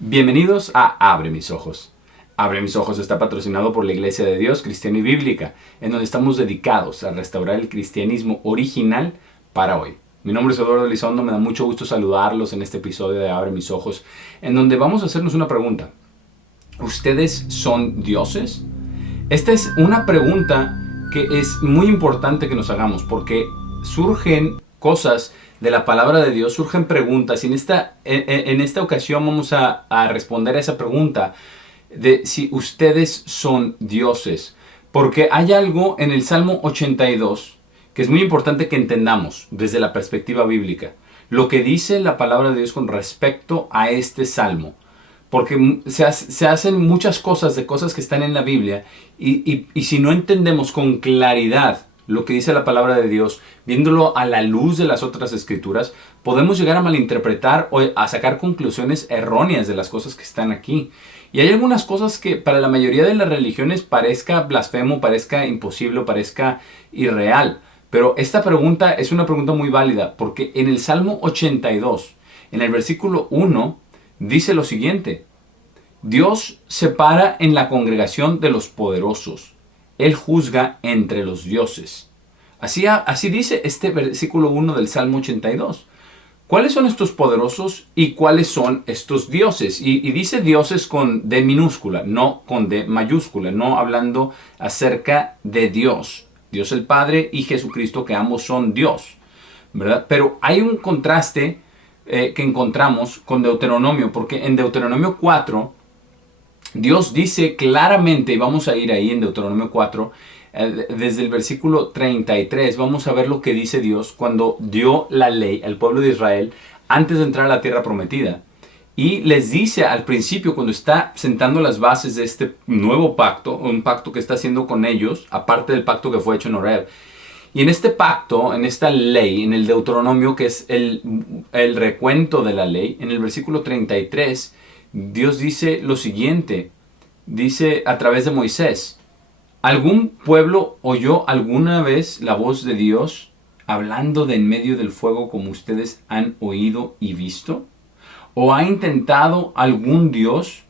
Bienvenidos a Abre mis ojos. Abre mis ojos está patrocinado por la Iglesia de Dios Cristiana y Bíblica, en donde estamos dedicados a restaurar el cristianismo original para hoy. Mi nombre es Eduardo Elizondo, me da mucho gusto saludarlos en este episodio de Abre mis ojos, en donde vamos a hacernos una pregunta. ¿Ustedes son dioses? Esta es una pregunta que es muy importante que nos hagamos porque surgen cosas de la palabra de Dios, surgen preguntas y en esta ocasión vamos a responder a esa pregunta de si ustedes son dioses. Porque hay algo en el Salmo 82 que es muy importante que entendamos desde la perspectiva bíblica. Lo que dice la palabra de Dios con respecto a este Salmo. Porque se hacen muchas cosas de cosas que están en la Biblia y si no entendemos con claridad lo que dice la palabra de Dios, viéndolo a la luz de las otras escrituras, podemos llegar a malinterpretar o a sacar conclusiones erróneas de las cosas que están aquí. Y hay algunas cosas que para la mayoría de las religiones parezca blasfemo, parezca imposible, parezca irreal. Pero esta pregunta es una pregunta muy válida porque en el Salmo 82, en el versículo 1, dice lo siguiente: Dios se para en la congregación de los poderosos. Él juzga entre los dioses. Así dice este versículo 1 del Salmo 82. ¿Cuáles son estos poderosos y cuáles son estos dioses? Y dice dioses con D minúscula, no con D mayúscula, no hablando acerca de Dios. Dios el Padre y Jesucristo, que ambos son Dios, ¿verdad? Pero hay un contraste que encontramos con Deuteronomio, porque en Deuteronomio 4, Dios dice claramente, y vamos a ir ahí en Deuteronomio 4, desde el versículo 33, vamos a ver lo que dice Dios cuando dio la ley al pueblo de Israel antes de entrar a la tierra prometida. Y les dice al principio, cuando está sentando las bases de este nuevo pacto, un pacto que está haciendo con ellos, aparte del pacto que fue hecho en Horeb. Y en este pacto, en esta ley, en el Deuteronomio, que es el recuento de la ley, en el versículo 33, Dios dice lo siguiente, dice a través de Moisés: ¿algún pueblo oyó alguna vez la voz de Dios hablando de en medio del fuego como ustedes han oído y visto? ¿O ha intentado algún Dios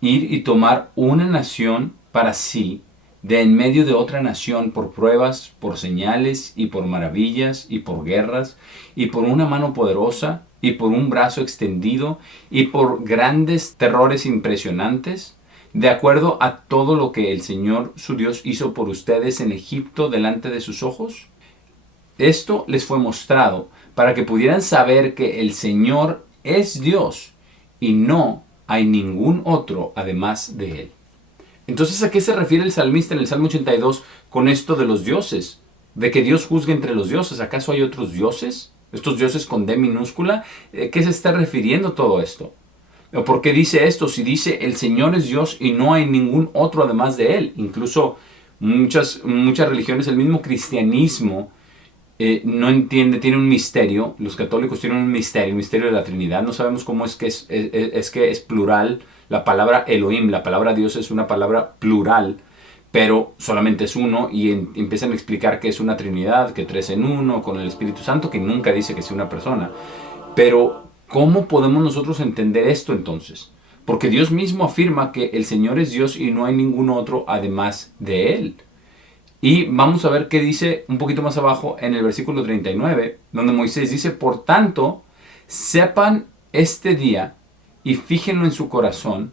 ir y tomar una nación para sí de en medio de otra nación por pruebas, por señales y por maravillas y por guerras y por una mano poderosa y por un brazo extendido y por grandes terrores impresionantes, de acuerdo a todo lo que el Señor su Dios hizo por ustedes en Egipto delante de sus ojos? Esto les fue mostrado para que pudieran saber que el Señor es Dios y no hay ningún otro además de Él. Entonces, ¿a qué se refiere el salmista en el Salmo 82 con esto de los dioses? De que Dios juzgue entre los dioses. ¿Acaso hay otros dioses? Estos dioses con D minúscula. ¿Qué se está refiriendo todo esto? ¿Por qué dice esto? Si dice el Señor es Dios y no hay ningún otro además de Él. Incluso muchas religiones, el mismo cristianismo, no entiende, tiene un misterio. Los católicos tienen un misterio, el misterio de la Trinidad. No sabemos cómo es que es plural. La palabra Elohim, la palabra Dios es una palabra plural, pero solamente es uno, y empiezan a explicar que es una Trinidad, que tres en uno, con el Espíritu Santo, que nunca dice que sea una persona. Pero, ¿cómo podemos nosotros entender esto entonces? Porque Dios mismo afirma que el Señor es Dios y no hay ningún otro además de Él. Y vamos a ver qué dice un poquito más abajo en el versículo 39, donde Moisés dice: por tanto, sepan este día y fíjenlo en su corazón,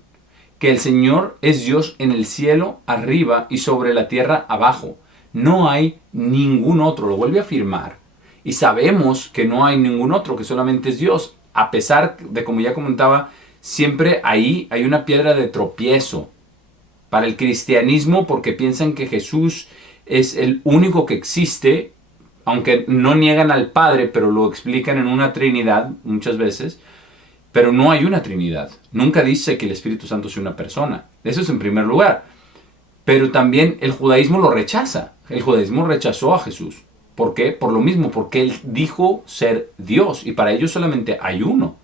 que el Señor es Dios en el cielo arriba y sobre la tierra abajo. No hay ningún otro. Lo vuelve a afirmar. Y sabemos que no hay ningún otro, que solamente es Dios. A pesar de, como ya comentaba, siempre ahí hay una piedra de tropiezo para el cristianismo, porque piensan que Jesús es el único que existe, aunque no niegan al Padre, pero lo explican en una Trinidad muchas veces. Pero no hay una Trinidad. Nunca dice que el Espíritu Santo sea una persona. Eso es en primer lugar. Pero también el judaísmo lo rechaza. El judaísmo rechazó a Jesús. ¿Por qué? Por lo mismo, porque Él dijo ser Dios. Y para ellos solamente hay uno.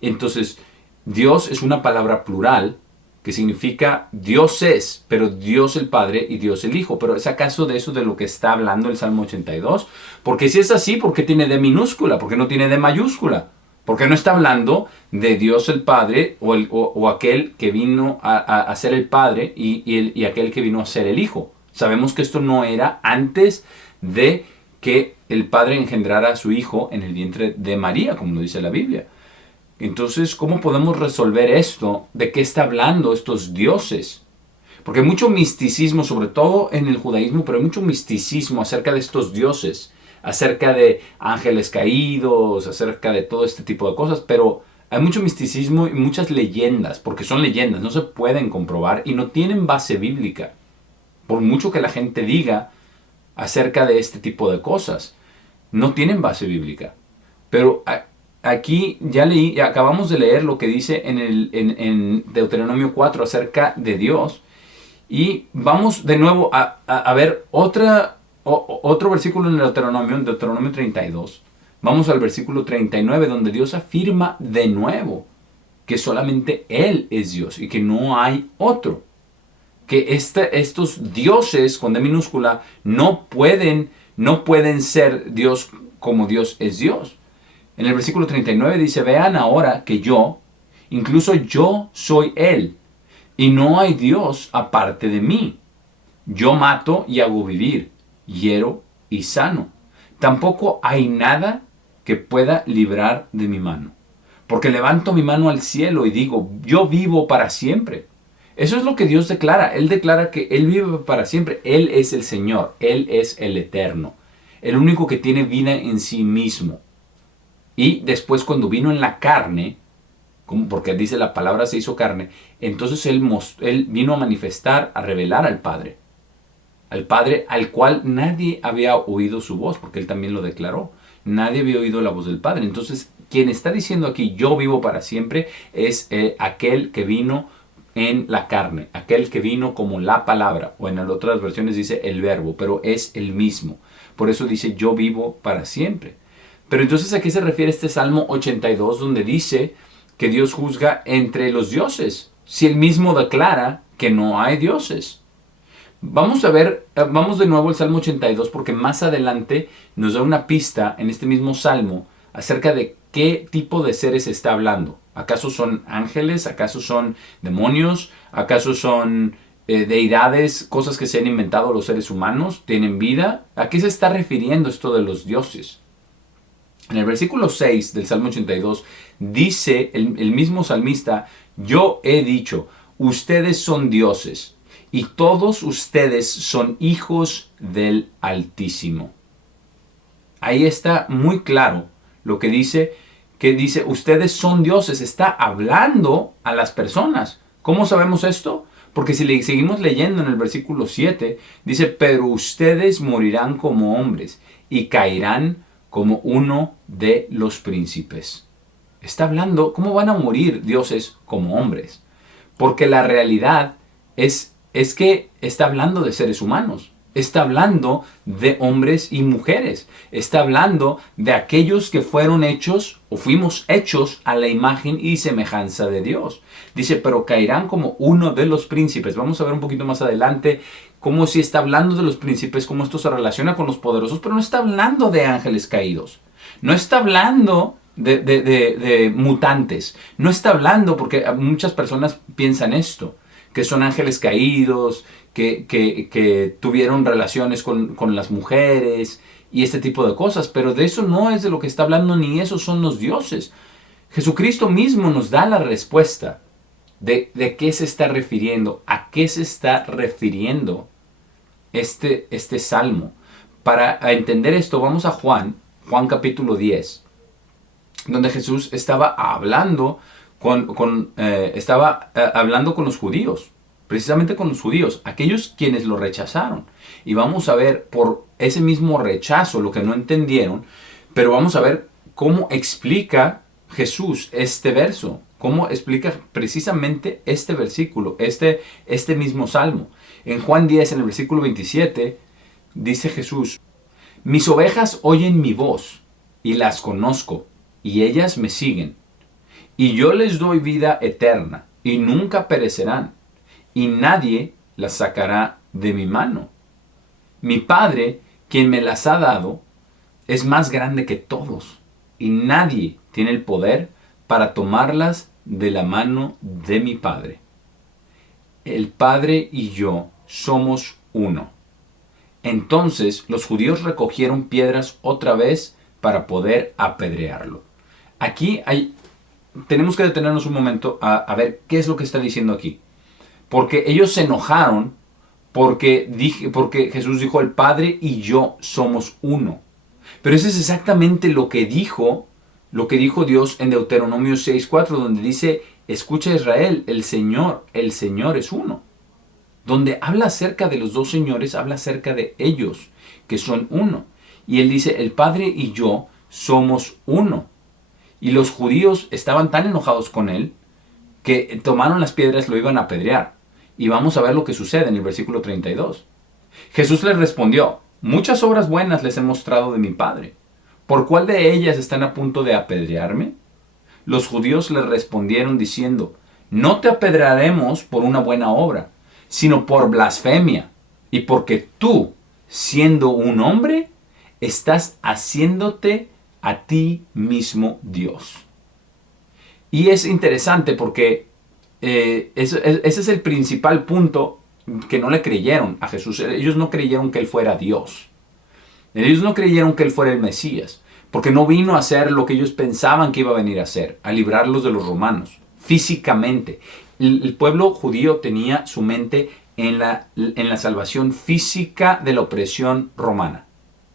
Entonces, Dios es una palabra plural que significa Dios es, pero Dios el Padre y Dios el Hijo. Pero ¿es acaso de eso de lo que está hablando el Salmo 82? Porque si es así, ¿por qué tiene D minúscula? ¿Por qué no tiene D mayúscula? Porque no está hablando de Dios el Padre o aquel que vino a ser el Padre y aquel que vino a ser el Hijo. Sabemos que esto no era antes de que el Padre engendrara a su Hijo en el vientre de María, como lo dice la Biblia. Entonces, ¿cómo podemos resolver esto? ¿De qué está hablando estos dioses? Porque hay mucho misticismo, sobre todo en el judaísmo, pero hay mucho misticismo acerca de estos dioses, acerca de ángeles caídos, acerca de todo este tipo de cosas, pero hay mucho misticismo y muchas leyendas, porque son leyendas, no se pueden comprobar y no tienen base bíblica, por mucho que la gente diga acerca de este tipo de cosas, no tienen base bíblica. Pero aquí acabamos de leer lo que dice en Deuteronomio 4 acerca de Dios. Y vamos de nuevo a ver otro versículo en Deuteronomio 32. Vamos al versículo 39, donde Dios afirma de nuevo que solamente Él es Dios y que no hay otro. Que estos dioses con D minúscula no pueden ser Dios como Dios es Dios. En el versículo 39 dice, vean ahora que incluso yo soy Él, y no hay Dios aparte de mí. Yo mato y hago vivir, hiero y sano. Tampoco hay nada que pueda librar de mi mano. Porque levanto mi mano al cielo y digo, yo vivo para siempre. Eso es lo que Dios declara. Él declara que Él vive para siempre. Él es el Señor. Él es el Eterno. El único que tiene vida en sí mismo. Y después cuando vino en la carne, porque dice la palabra se hizo carne, entonces él vino a manifestar, a revelar al Padre al cual nadie había oído su voz, porque Él también lo declaró. Nadie había oído la voz del Padre. Entonces, quien está diciendo aquí, yo vivo para siempre, es aquel que vino en la carne, aquel que vino como la palabra, o en otras versiones dice el verbo, pero es el mismo. Por eso dice, yo vivo para siempre. Pero entonces, ¿a qué se refiere este Salmo 82, donde dice que Dios juzga entre los dioses, si Él mismo declara que no hay dioses? Vamos a ver, vamos de nuevo al Salmo 82 porque más adelante nos da una pista en este mismo Salmo acerca de qué tipo de seres está hablando. ¿Acaso son ángeles? ¿Acaso son demonios? ¿Acaso son deidades? ¿Cosas que se han inventado los seres humanos? ¿Tienen vida? ¿A qué se está refiriendo esto de los dioses? En el versículo 6 del Salmo 82 dice el mismo salmista, yo he dicho, ustedes son dioses y todos ustedes son hijos del Altísimo. Ahí está muy claro lo que dice, ustedes son dioses, está hablando a las personas. ¿Cómo sabemos esto? Porque si seguimos leyendo en el versículo 7, dice, pero ustedes morirán como hombres y caerán como uno de los príncipes. Está hablando, ¿cómo van a morir dioses como hombres? Porque la realidad es que está hablando de seres humanos. Está hablando de hombres y mujeres. Está hablando de aquellos que fueron hechos o fuimos hechos a la imagen y semejanza de Dios. Dice, pero caerán como uno de los príncipes. Vamos a ver un poquito más adelante cómo si está hablando de los príncipes, cómo esto se relaciona con los poderosos, pero no está hablando de ángeles caídos. No está hablando de mutantes. No está hablando, porque muchas personas piensan esto, que son ángeles caídos, que tuvieron relaciones con las mujeres y este tipo de cosas, pero de eso no es de lo que está hablando, ni esos son los dioses. Jesucristo mismo nos da la respuesta de qué se está refiriendo, a qué se está refiriendo este salmo. Para entender esto, vamos a Juan capítulo 10, donde Jesús estaba hablando hablando con los judíos, precisamente con los judíos, aquellos quienes lo rechazaron. Y vamos a ver por ese mismo rechazo lo que no entendieron, pero vamos a ver cómo explica Jesús este verso, cómo explica precisamente este versículo, este mismo salmo. En Juan 10, en el versículo 27, dice Jesús, mis ovejas oyen mi voz y las conozco, y ellas me siguen. Y yo les doy vida eterna, y nunca perecerán, y nadie las sacará de mi mano. Mi Padre, quien me las ha dado, es más grande que todos, y nadie tiene el poder para tomarlas de la mano de mi Padre. El Padre y yo somos uno. Entonces los judíos recogieron piedras otra vez para poder apedrearlo. Aquí tenemos que detenernos un momento a ver qué es lo que está diciendo aquí. Porque ellos se enojaron porque Jesús dijo, el Padre y yo somos uno. Pero eso es exactamente lo que dijo Dios en Deuteronomio 6:4, donde dice, escucha Israel, el Señor es uno. Donde habla acerca de los dos señores, habla acerca de ellos, que son uno. Y él dice, el Padre y yo somos uno. Y los judíos estaban tan enojados con él que tomaron las piedras y lo iban a apedrear. Y vamos a ver lo que sucede en el versículo 32. Jesús les respondió, muchas obras buenas les he mostrado de mi Padre. ¿Por cuál de ellas están a punto de apedrearme? Los judíos le respondieron diciendo, no te apedrearemos por una buena obra, sino por blasfemia, y porque tú, siendo un hombre, estás haciéndote a ti mismo Dios. Y es interesante porque ese es el principal punto que no le creyeron a Jesús. Ellos no creyeron que Él fuera Dios. Ellos no creyeron que Él fuera el Mesías, porque no vino a hacer lo que ellos pensaban que iba a venir a hacer, a librarlos de los romanos, físicamente. El pueblo judío tenía su mente en la salvación física de la opresión romana.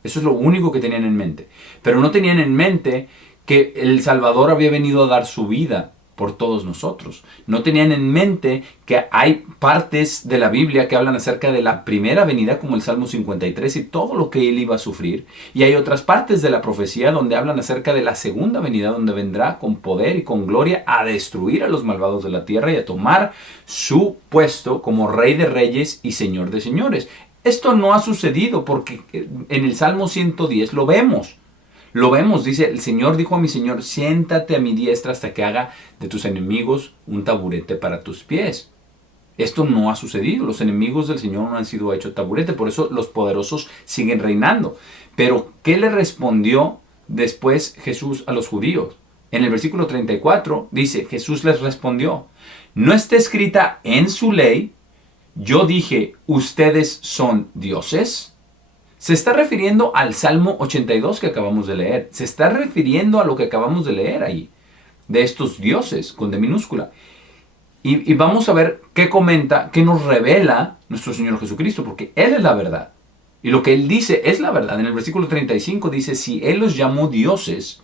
Eso es lo único que tenían en mente. Pero no tenían en mente que el Salvador había venido a dar su vida por todos nosotros. No tenían en mente que hay partes de la Biblia que hablan acerca de la primera venida, como el Salmo 53 y todo lo que Él iba a sufrir. Y hay otras partes de la profecía donde hablan acerca de la segunda venida, donde vendrá con poder y con gloria a destruir a los malvados de la tierra y a tomar su puesto como Rey de Reyes y Señor de Señores. Esto no ha sucedido porque en el Salmo 110 lo vemos. Lo vemos, dice, el Señor dijo a mi Señor, siéntate a mi diestra hasta que haga de tus enemigos un taburete para tus pies. Esto no ha sucedido, los enemigos del Señor no han sido hechos taburete, por eso los poderosos siguen reinando. Pero, ¿qué le respondió después Jesús a los judíos? En el versículo 34 dice, Jesús les respondió, ¿no está escrita en su ley? Yo dije, ¿ustedes son dioses? Se está refiriendo al Salmo 82 que acabamos de leer. Se está refiriendo a lo que acabamos de leer ahí. De estos dioses, con D minúscula. Y vamos a ver qué comenta, qué nos revela nuestro Señor Jesucristo, porque Él es la verdad. Y lo que Él dice es la verdad. En el versículo 35 dice, si Él los llamó dioses,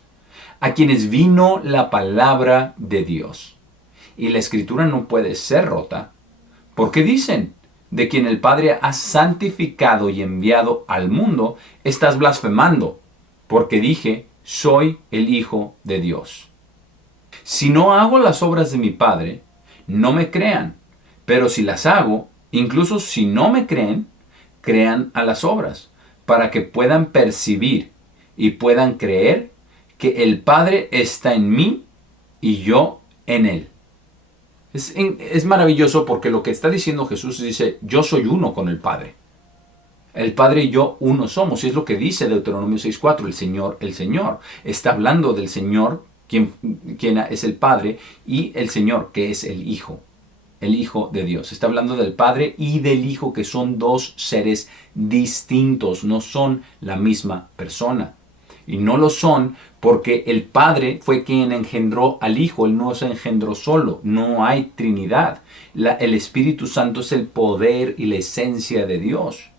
a quienes vino la palabra de Dios. Y la Escritura no puede ser rota, porque dicen, de quien el Padre ha santificado y enviado al mundo, estás blasfemando, porque dije, soy el Hijo de Dios. Si no hago las obras de mi Padre, no me crean, pero si las hago, incluso si no me creen, crean a las obras, para que puedan percibir y puedan creer que el Padre está en mí y yo en Él. Es maravilloso porque lo que está diciendo Jesús dice, yo soy uno con el Padre. El Padre y yo uno somos. Y es lo que dice Deuteronomio 6:4, el Señor. Está hablando del Señor, quien es el Padre, y el Señor, que es el Hijo de Dios. Está hablando del Padre y del Hijo, que son dos seres distintos, no son la misma persona. Y no lo son porque el Padre fue quien engendró al Hijo. Él no se engendró solo. No hay Trinidad. El Espíritu Santo es el poder y la esencia de Dios.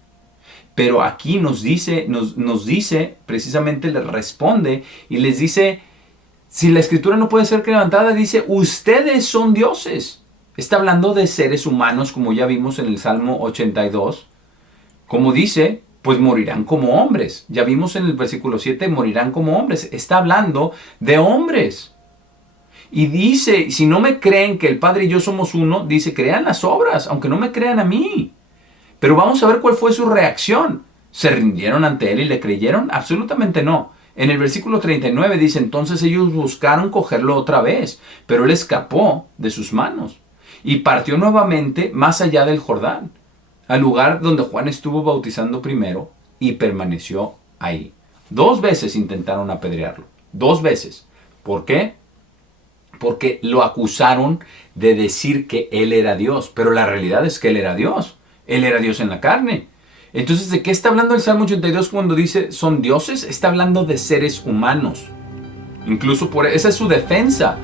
Pero aquí nos dice, precisamente les responde y les dice, si la Escritura no puede ser levantada, dice, ustedes son dioses. Está hablando de seres humanos, como ya vimos en el Salmo 82. Como dice, pues morirán como hombres. Ya vimos en el versículo 7, morirán como hombres. Está hablando de hombres. Y dice, si no me creen que el Padre y yo somos uno, dice, crean las obras, aunque no me crean a mí. Pero vamos a ver cuál fue su reacción. ¿Se rindieron ante Él y le creyeron? Absolutamente no. En el versículo 39 dice, entonces ellos buscaron cogerlo otra vez, pero Él escapó de sus manos y partió nuevamente más allá del Jordán, al lugar donde Juan estuvo bautizando primero, y permaneció ahí. 2 veces intentaron apedrearlo. 2 veces. ¿Por qué? Porque lo acusaron de decir que él era Dios, pero la realidad es que él era Dios. Él era Dios en la carne. Entonces, ¿de qué está hablando el Salmo 82 cuando dice son dioses? Está hablando de seres humanos. Incluso esa es su defensa.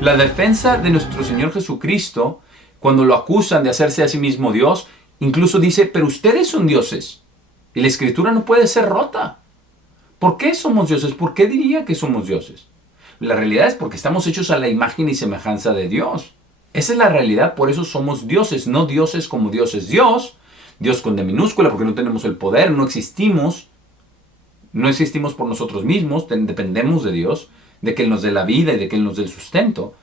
La defensa de nuestro Señor Jesucristo, cuando lo acusan de hacerse a sí mismo Dios, incluso dice, pero ustedes son dioses. Y la Escritura no puede ser rota. ¿Por qué somos dioses? ¿Por qué diría que somos dioses? La realidad es porque estamos hechos a la imagen y semejanza de Dios. Esa es la realidad, por eso somos dioses, no dioses como Dios es Dios. Dios con D minúscula, porque no tenemos el poder, no existimos por nosotros mismos, dependemos de Dios, de que Él nos dé la vida y de que Él nos dé el sustento.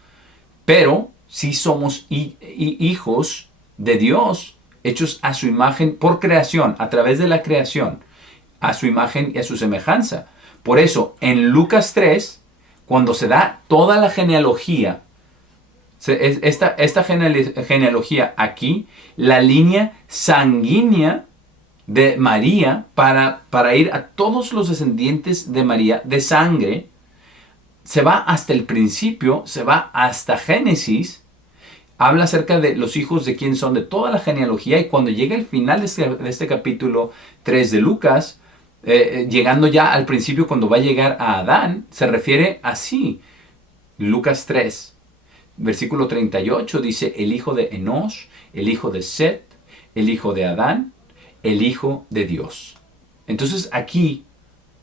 Pero sí somos hijos de Dios, hechos a su imagen por creación, a través de la creación, a su imagen y a su semejanza. Por eso, en Lucas 3, cuando se da toda la genealogía, esta genealogía aquí, la línea sanguínea de María para ir a todos los descendientes de María de sangre, se va hasta el principio, se va hasta Génesis, habla acerca de los hijos de quién son, de toda la genealogía, y cuando llega el final de este capítulo 3 de Lucas, llegando ya al principio cuando va a llegar a Adán, se refiere así. Lucas 3, versículo 38 dice, el hijo de Enosh, el hijo de Set, el hijo de Adán, el hijo de Dios. Entonces aquí,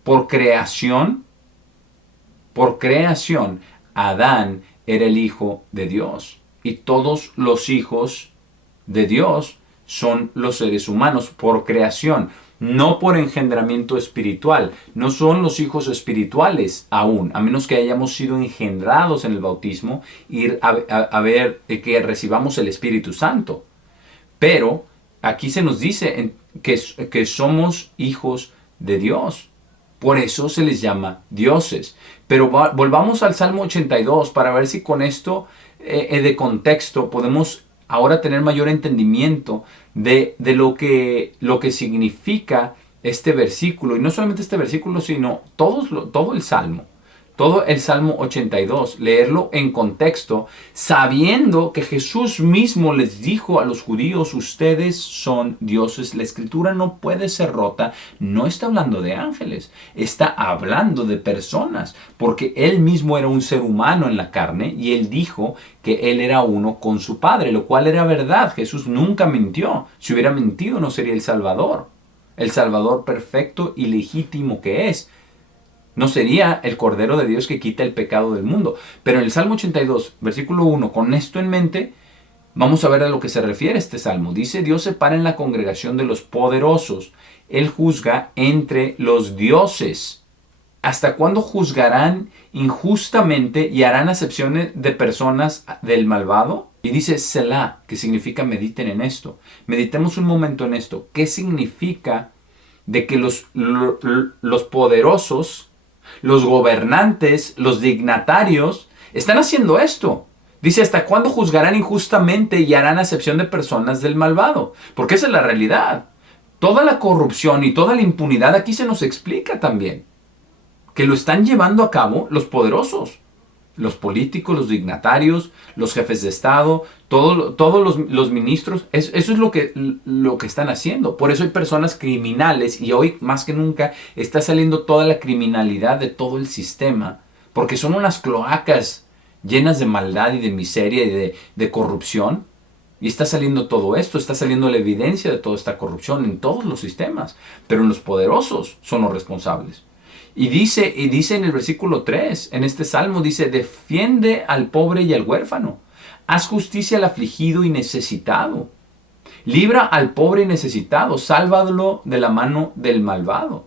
por creación, Adán era el hijo de Dios. Y todos los hijos de Dios son los seres humanos por creación, no por engendramiento espiritual. No son los hijos espirituales aún, a menos que hayamos sido engendrados en el bautismo y a ver que recibamos el Espíritu Santo. Pero aquí se nos dice que somos hijos de Dios. Por eso se les llama dioses. Pero volvamos al Salmo 82 para ver si con esto de contexto podemos ahora tener mayor entendimiento de lo que significa este versículo. Y no solamente este versículo, sino todo el Salmo. Todo el Salmo 82, leerlo en contexto, sabiendo que Jesús mismo les dijo a los judíos, ustedes son dioses. La Escritura no puede ser rota, no está hablando de ángeles, está hablando de personas, porque Él mismo era un ser humano en la carne y Él dijo que Él era uno con su Padre, lo cual era verdad. Jesús nunca mintió. Si hubiera mentido no sería el Salvador perfecto y legítimo que es. No sería el Cordero de Dios que quita el pecado del mundo. Pero en el Salmo 82, versículo 1, con esto en mente, vamos a ver a lo que se refiere este salmo. Dice, Dios separa en la congregación de los poderosos. Él juzga entre los dioses. ¿Hasta cuándo juzgarán injustamente y harán acepciones de personas del malvado? Y dice Selah, que significa mediten en esto. Meditemos un momento en esto. ¿Qué significa de que los poderosos, los gobernantes, los dignatarios, están haciendo esto? Dice, ¿hasta cuándo juzgarán injustamente y harán acepción de personas del malvado? Porque esa es la realidad. Toda la corrupción y toda la impunidad aquí se nos explica también. Que lo están llevando a cabo los poderosos. Los políticos, los dignatarios, los jefes de Estado, todos los ministros. Eso es lo que están haciendo. Por eso hay personas criminales y hoy más que nunca está saliendo toda la criminalidad de todo el sistema. Porque son unas cloacas llenas de maldad y de miseria y de corrupción. Y está saliendo todo esto, está saliendo la evidencia de toda esta corrupción en todos los sistemas. Pero los poderosos son los responsables. Y dice en el versículo 3, en este salmo, dice, defiende al pobre y al huérfano. Haz justicia al afligido y necesitado. Libra al pobre y necesitado. Sálvalo de la mano del malvado.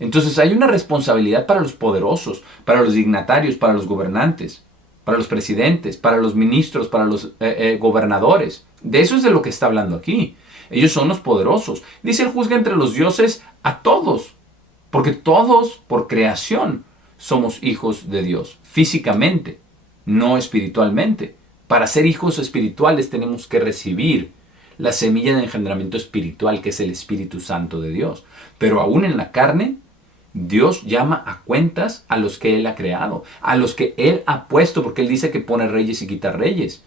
Entonces hay una responsabilidad para los poderosos, para los dignatarios, para los gobernantes, para los presidentes, para los ministros, para los gobernadores. De eso es de lo que está hablando aquí. Ellos son los poderosos. Dice, Él juzga entre los dioses a todos. Porque todos, por creación, somos hijos de Dios, físicamente, no espiritualmente. Para ser hijos espirituales tenemos que recibir la semilla de engendramiento espiritual, que es el Espíritu Santo de Dios. Pero aún en la carne, Dios llama a cuentas a los que Él ha creado, a los que Él ha puesto, porque Él dice que pone reyes y quita reyes,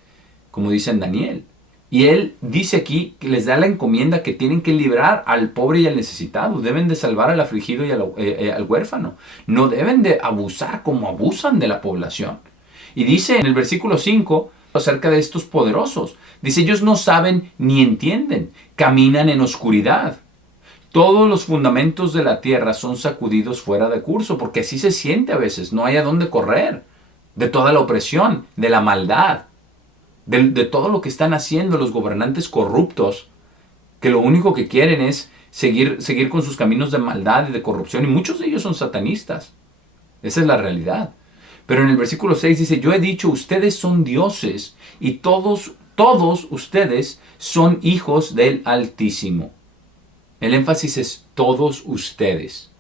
como dice en Daniel. Y Él dice aquí que les da la encomienda que tienen que librar al pobre y al necesitado. Deben de salvar al afligido y al huérfano. No deben de abusar como abusan de la población. Y dice en el versículo 5 acerca de estos poderosos. Dice, ellos no saben ni entienden, caminan en oscuridad. Todos los fundamentos de la tierra son sacudidos fuera de curso, porque así se siente a veces, no hay a dónde correr, de toda la opresión, de la maldad, de todo lo que están haciendo los gobernantes corruptos, que lo único que quieren es seguir con sus caminos de maldad y de corrupción, y muchos de ellos son satanistas. Esa es la realidad. Pero en el versículo 6 dice, yo he dicho, ustedes son dioses, y todos ustedes son hijos del Altísimo. El énfasis es todos ustedes,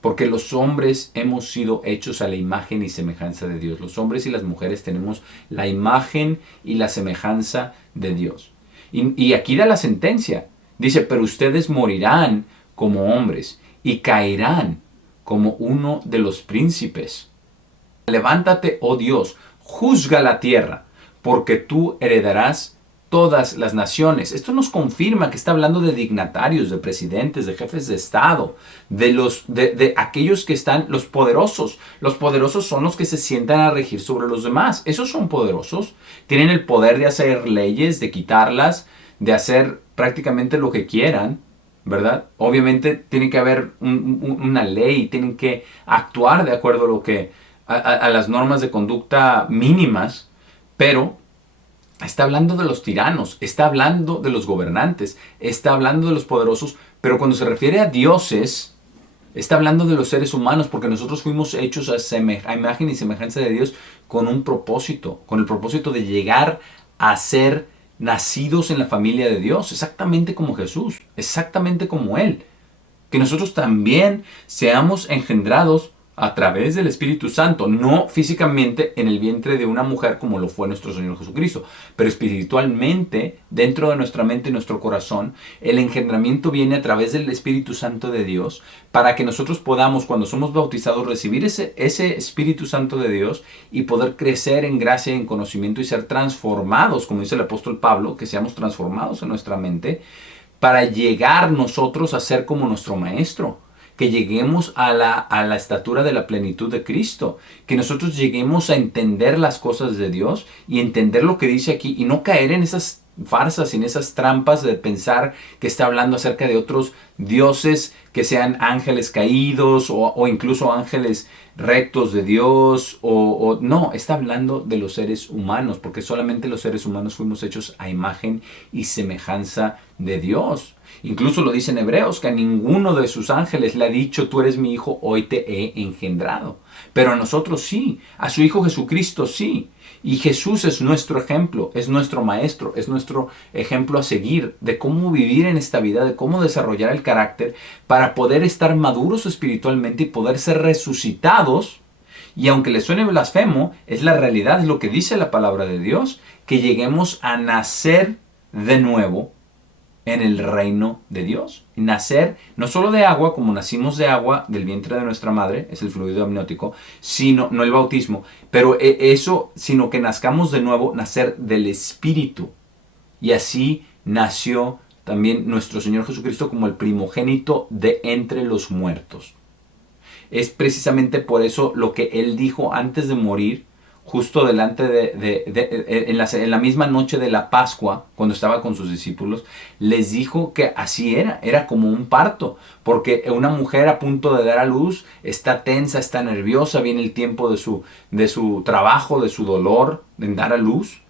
porque los hombres hemos sido hechos a la imagen y semejanza de Dios. Los hombres y las mujeres tenemos la imagen y la semejanza de Dios. Y aquí da la sentencia. Dice, pero ustedes morirán como hombres y caerán como uno de los príncipes. Levántate, oh Dios, juzga la tierra, porque tú heredarás todas las naciones. Esto nos confirma que está hablando de dignatarios, de presidentes, de jefes de Estado, de aquellos que están, los poderosos. Los poderosos son los que se sientan a regir sobre los demás. Esos son poderosos. Tienen el poder de hacer leyes, de quitarlas, de hacer prácticamente lo que quieran, ¿verdad? Obviamente tiene que haber una ley, tienen que actuar de acuerdo a lo que a las normas de conducta mínimas, pero está hablando de los tiranos, está hablando de los gobernantes, está hablando de los poderosos, pero cuando se refiere a dioses, está hablando de los seres humanos, porque nosotros fuimos hechos a imagen y semejanza de Dios con un propósito, con el propósito de llegar a ser nacidos en la familia de Dios, exactamente como Jesús, exactamente como Él. Que nosotros también seamos engendrados a través del Espíritu Santo, no físicamente en el vientre de una mujer como lo fue nuestro Señor Jesucristo, pero espiritualmente dentro de nuestra mente y nuestro corazón. El engendramiento viene a través del Espíritu Santo de Dios para que nosotros podamos, cuando somos bautizados, recibir ese Espíritu Santo de Dios y poder crecer en gracia y en conocimiento y ser transformados, como dice el apóstol Pablo, que seamos transformados en nuestra mente para llegar nosotros a ser como nuestro Maestro, que lleguemos a la estatura de la plenitud de Cristo, que nosotros lleguemos a entender las cosas de Dios y entender lo que dice aquí y no caer en esas farsas y en esas trampas de pensar que está hablando acerca de otros dioses que sean ángeles caídos o incluso ángeles rectos de Dios no, está hablando de los seres humanos, porque solamente los seres humanos fuimos hechos a imagen y semejanza de Dios. Incluso lo dice en Hebreos, que a ninguno de sus ángeles le ha dicho, tú eres mi hijo, hoy te he engendrado. Pero a nosotros sí, a su Hijo Jesucristo sí. Y Jesús es nuestro ejemplo, es nuestro maestro, es nuestro ejemplo a seguir de cómo vivir en esta vida, de cómo desarrollar el carácter para poder estar maduros espiritualmente y poder ser resucitados. Y aunque le suene blasfemo, es la realidad, es lo que dice la palabra de Dios, que lleguemos a nacer de nuevo en el reino de Dios. Nacer no solo de agua, como nacimos de agua del vientre de nuestra madre, es el fluido amniótico, sino, no el bautismo, pero eso, sino que nazcamos de nuevo, nacer del Espíritu. Y así nació también nuestro Señor Jesucristo como el primogénito de entre los muertos. Es precisamente por eso lo que Él dijo antes de morir, justo delante en la misma noche de la Pascua, cuando estaba con sus discípulos, les dijo que así era como un parto, porque una mujer a punto de dar a luz está tensa, está nerviosa, viene el tiempo de su trabajo, de su dolor en dar a luz,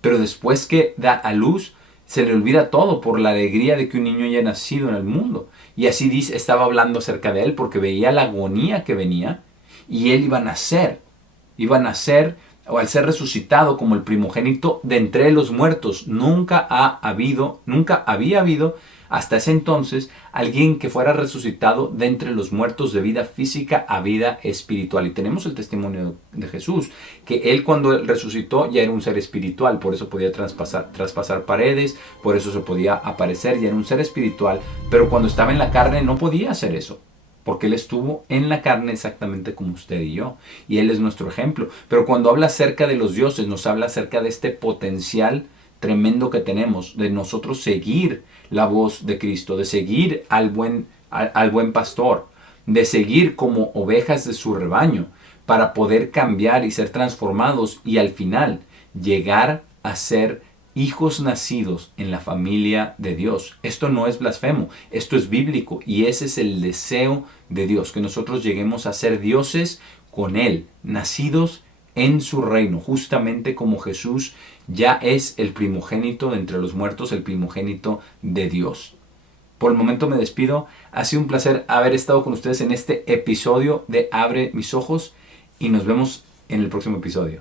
pero después que da a luz, se le olvida todo por la alegría de que un niño haya nacido en el mundo. Y así estaba hablando acerca de él, porque veía la agonía que venía, y él iba a nacer, o al ser resucitado como el primogénito de entre los muertos. Nunca había habido hasta ese entonces alguien que fuera resucitado de entre los muertos de vida física a vida espiritual. Y tenemos el testimonio de Jesús, que él cuando él resucitó ya era un ser espiritual, por eso podía traspasar paredes, por eso se podía aparecer, ya era un ser espiritual, pero cuando estaba en la carne no podía hacer eso. porque Él estuvo en la carne exactamente como usted y yo, y Él es nuestro ejemplo. Pero cuando habla acerca de los dioses, nos habla acerca de este potencial tremendo que tenemos, de nosotros seguir la voz de Cristo, de seguir al buen pastor, de seguir como ovejas de su rebaño, para poder cambiar y ser transformados y al final llegar a ser hijos nacidos en la familia de Dios. Esto no es blasfemo, esto es bíblico y ese es el deseo de Dios, que nosotros lleguemos a ser dioses con Él, nacidos en su reino, justamente como Jesús ya es el primogénito de entre los muertos, el primogénito de Dios. Por el momento me despido. Ha sido un placer haber estado con ustedes en este episodio de Abre mis ojos y nos vemos en el próximo episodio.